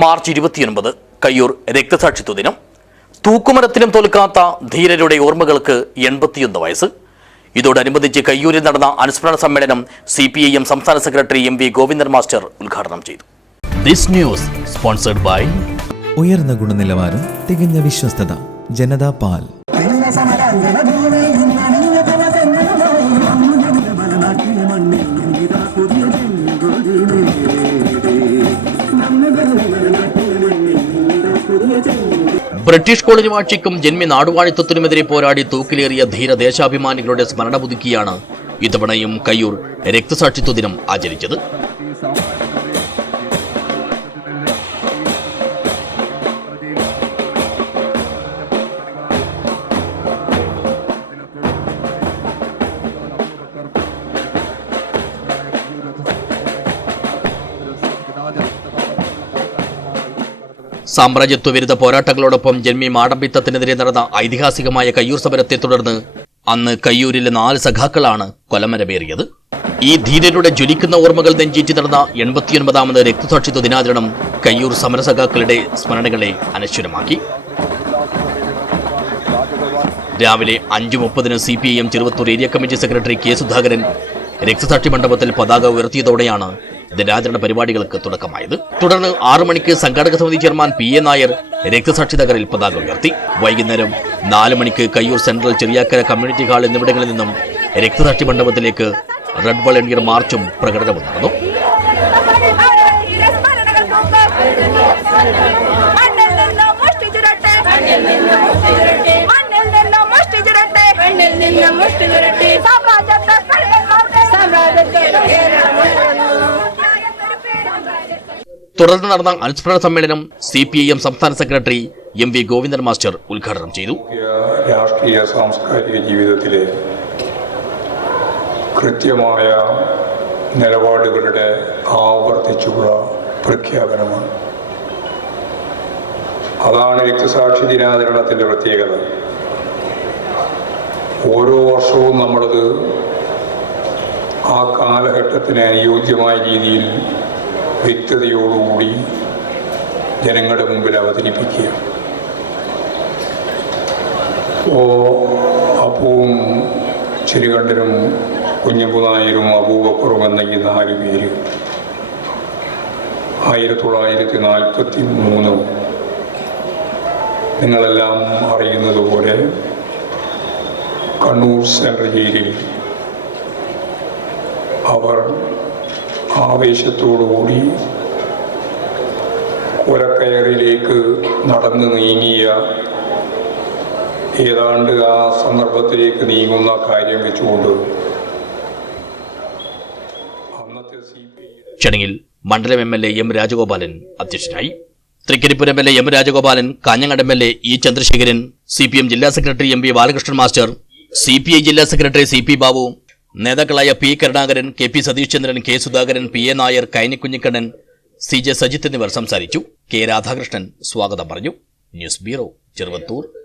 March ഇരുപത്തിയൊൻപത് കയ്യൂർ രക്തസാക്ഷിത്വ ദിനം. തൂക്കുമരത്തിലും തോൽക്കാത്ത ധീരരുടെ ഓർമ്മകൾക്ക് എൺപത്തിയൊന്ന് വയസ്സ്. ഇതോടനുബന്ധിച്ച് കയ്യൂരിൽ നടന്ന അനുസ്മരണ സമ്മേളനം സി പി ഐ എം സംസ്ഥാന secretary M V Govindan master ഉദ്ഘാടനം ചെയ്തു. ദിസ് ന്യൂസ് സ്പോൺസർഡ് ബൈ ഉയർന്ന ഗുണനിലവാരം തികഞ്ഞ വിശ്വസ്തത ജനതാ പാൽ. ബ്രിട്ടീഷ് കോളനി വാഴ്ചയ്ക്കും ജന്മി നാടുവാഴിത്വത്തിനുമെതിരെ പോരാടി തൂക്കിലേറിയ ധീര ദേശാഭിമാനികളുടെ സ്മരണ പുതുക്കിയാണ് ഇത്തവണയും കയ്യൂർ രക്തസാക്ഷിത്വ ദിനം ആചരിച്ചത്. സാമ്രാജ്യത്വ വിരുദ്ധ പോരാട്ടങ്ങളോടൊപ്പം ജന്മി മാടമ്പിത്തത്തിനെതിരെ നടന്ന ഐതിഹാസികമായ കയ്യൂർ സമരത്തെ തുടർന്ന് അന്ന് കയ്യൂരിലെ നാല് സഖാക്കളാണ് കൊലമരമേറിയത്. ഈ ധീരരുടെ ജ്വലിക്കുന്ന ഓർമ്മകൾ നെഞ്ചേറ്റി നടന്ന എൺപത്തിയൊൻപതാമത് രക്തസാക്ഷിത്വ ദിനാചരണം കയ്യൂർ സമരസഖാക്കളുടെ സ്മരണകളെ അനശ്വരമാക്കി. രാവിലെ അഞ്ചു മുപ്പതിന് C P I M Cheruvathur area committee secretary K Sudhakaran രക്തസാക്ഷി മണ്ഡപത്തിൽ പതാക ഉയർത്തിയതോടെയാണ് ദിനാചരണ പരിപാടികൾക്ക് തുടക്കമായത്. തുടർന്ന് ആറു മണിക്ക് സംഘാടക സമിതി ചെയർമാൻ പി എ നായർ രക്തസാക്ഷി നഗറിൽ പതാക ഉയർത്തി. വൈകുന്നേരം നാല് മണിക്ക് Kayyur central Cheriyakkara community hall എന്നിവിടങ്ങളിൽ നിന്നും രക്തസാക്ഷി മണ്ഡപത്തിലേക്ക് റെഡ് വളണ്ടിയർ മാർച്ചും പ്രകടനവും നടന്നു. തുടർന്ന് നടന്ന അനുസ്മരണ സമ്മേളനം സി പി ഐ എം സംസ്ഥാന secretary M V Govindan master ഉദ്ഘാടനം ചെയ്തു. രാഷ്ട്രീയ സാംസ്കാരിക ജീവിതത്തിലെ കൃത്യമായ നിലപാടുകളുടെ ആവർത്തിച്ചുള്ള പ്രഖ്യാപനമാണ്. അതാണ് രക്തസാക്ഷി ദിനാചരണത്തിന്റെ പ്രത്യേകത. ഓരോ വർഷവും നമ്മളത് ആ കാലഘട്ടത്തിന് അനുയോജ്യമായ രീതിയിൽ വ്യക്തതയോടുകൂടി ജനങ്ങളുടെ മുമ്പിൽ അവതരിപ്പിക്കുക. ഓ അപ്പവും ചിരുകണ്ഠനും കുഞ്ഞമ്പുനായരും അബൂബക്കറും എന്ന ഈ നാല് പേര് ആയിരത്തി തൊള്ളായിരത്തി നാൽപ്പത്തി മൂന്ന് നിങ്ങളെല്ലാം അറിയുന്നത് പോലെ കണ്ണൂർ സെൻട്രൽ ജയിലിൽ അവർ ആവേശത്തോടുകൂടി കൊലക്കയറിലേക്ക് നടന്നു നീങ്ങിയ ഏതാണ്ട് ആ സന്ദർഭത്തിലേക്ക് നീങ്ങുന്ന കാര്യം വെച്ചുകൊണ്ട് ചടങ്ങിൽ മണ്ഡലം M L A M Rajagopalan അധ്യക്ഷനായി. Trikaripur M L A M Rajagopalan Kanhangad M L A E Chandrasekharan C P M ജില്ലാ secretary M P Balakrishnan master C P I ജില്ലാ സെക്രട്ടറി സി പി ബാബു നേതാക്കളായ P Karunakaran K P Satheesh Chandran K Sudhakaran P A Nair Kainikunjikannan C J Sajith എന്നിവർ സംസാരിച്ചു. K Radhakrishnan സ്വാഗതം പറഞ്ഞു. News bureau Cheruvathur.